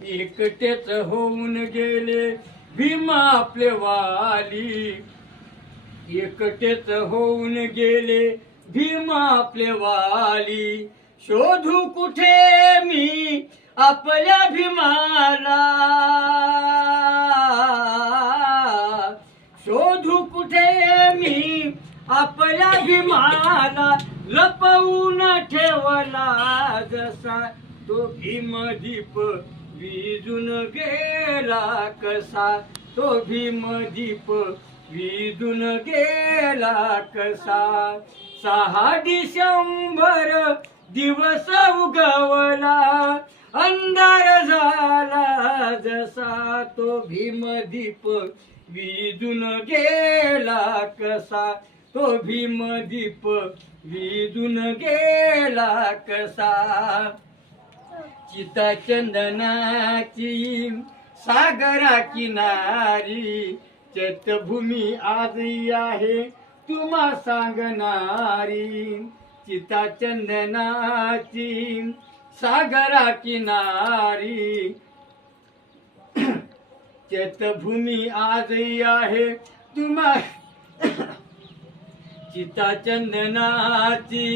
एकटेच होऊन गेले भीमा आपले वाली, एकटेच होऊन गेले भीमा आपले वाली. शोधू कुठे मी आपल्या भीमाला, शोधू कुठे मी आपल्या भीमाला. लपवून ठेवला जसा तो भीमदीप विजून गेला कसा, तो भीमदीप विजून गेला कसा. 6 डिसेंबर दिवस उगवला, अंधार झाला जसा तो भीमदीप विजून गेला कसा, तो भीमदीप विजून गेला कसा. चिता चंदनाची सागरा किनारी, चैत्यभूमी आजही आहे तुम्हा सांगणारी. चिता चंदनाची सागरा किनारी, चैत्यभूमी आजही आहे तुम्हा. चिता चंदनाची